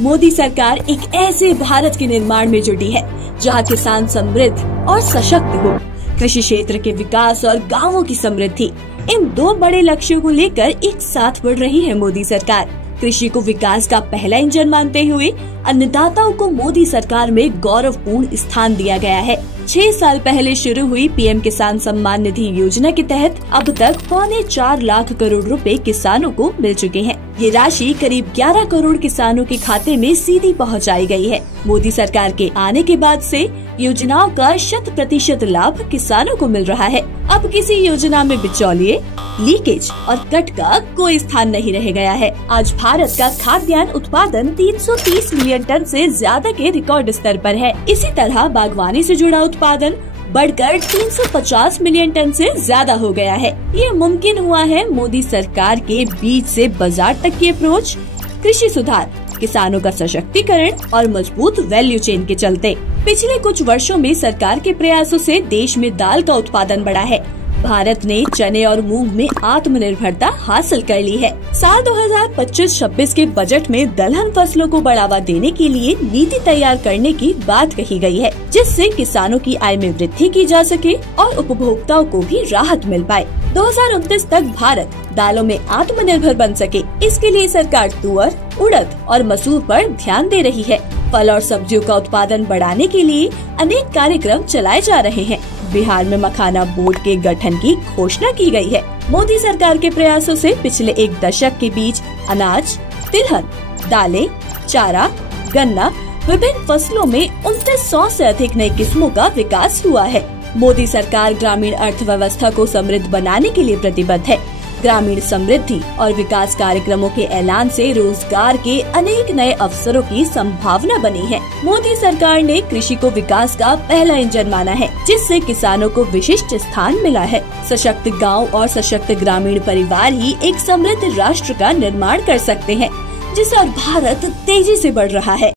मोदी सरकार एक ऐसे भारत के निर्माण में जुटी है जहां किसान समृद्ध और सशक्त हो, कृषि क्षेत्र के विकास और गांवों की समृद्धि, इन दो बड़े लक्ष्यों को लेकर एक साथ बढ़ रही है मोदी सरकार। कृषि को विकास का पहला इंजन मानते हुए अन्नदाताओं को मोदी सरकार में गौरवपूर्ण स्थान दिया गया है। 6 साल पहले शुरू हुई पीएम किसान सम्मान निधि योजना के तहत अब तक 4.25 लाख करोड़ रुपए किसानों को मिल चुके हैं। ये राशि करीब 11 करोड़ किसानों के खाते में सीधी पहुंचाई गई है। मोदी सरकार के आने के बाद से योजनाओं का 100% लाभ किसानों को मिल रहा है। अब किसी योजना में बिचौलिए, लीकेज और कट का कोई स्थान नहीं रह गया है। आज भारत का खाद्यान्न उत्पादन 330 मिलियन टन से ज्यादा के रिकॉर्ड स्तर पर है। इसी तरह बागवानी से जुड़ा उत्पादन बढ़कर 350 मिलियन टन से ज्यादा हो गया है। ये मुमकिन हुआ है मोदी सरकार के बीज से बाजार तक की अप्रोच, कृषि सुधार, किसानों का सशक्तिकरण और मजबूत वैल्यू चेन के चलते। पिछले कुछ वर्षों में सरकार के प्रयासों से देश में दाल का उत्पादन बढ़ा है। भारत ने चने और मूंग में आत्मनिर्भरता हासिल कर ली है। साल 2025-26 के बजट में दलहन फसलों को बढ़ावा देने के लिए नीति तैयार करने की बात कही गई है, जिससे किसानों की आय में वृद्धि की जा सके और उपभोक्ताओं को भी राहत मिल पाए। 2029 तक भारत दालों में आत्मनिर्भर बन सके, इसके लिए सरकार तुअर, उड़द और मसूर पर ध्यान दे रही है। फल और सब्जियों का उत्पादन बढ़ाने के लिए अनेक कार्यक्रम चलाए जा रहे हैं। बिहार में मखाना बोर्ड के गठन की घोषणा की गई है। मोदी सरकार के प्रयासों से पिछले एक दशक के बीच अनाज, तिलहन, दालें, चारा, गन्ना, विभिन्न फसलों में 2900 से अधिक नई किस्मों का विकास हुआ है। मोदी सरकार ग्रामीण अर्थव्यवस्था को समृद्ध बनाने के लिए प्रतिबद्ध है। ग्रामीण समृद्धि और विकास कार्यक्रमों के ऐलान से रोजगार के अनेक नए अवसरों की संभावना बनी है। मोदी सरकार ने कृषि को विकास का पहला इंजन माना है, जिससे किसानों को विशिष्ट स्थान मिला है। सशक्त गांव और सशक्त ग्रामीण परिवार ही एक समृद्ध राष्ट्र का निर्माण कर सकते हैं, जिससे भारत तेजी से बढ़ रहा है।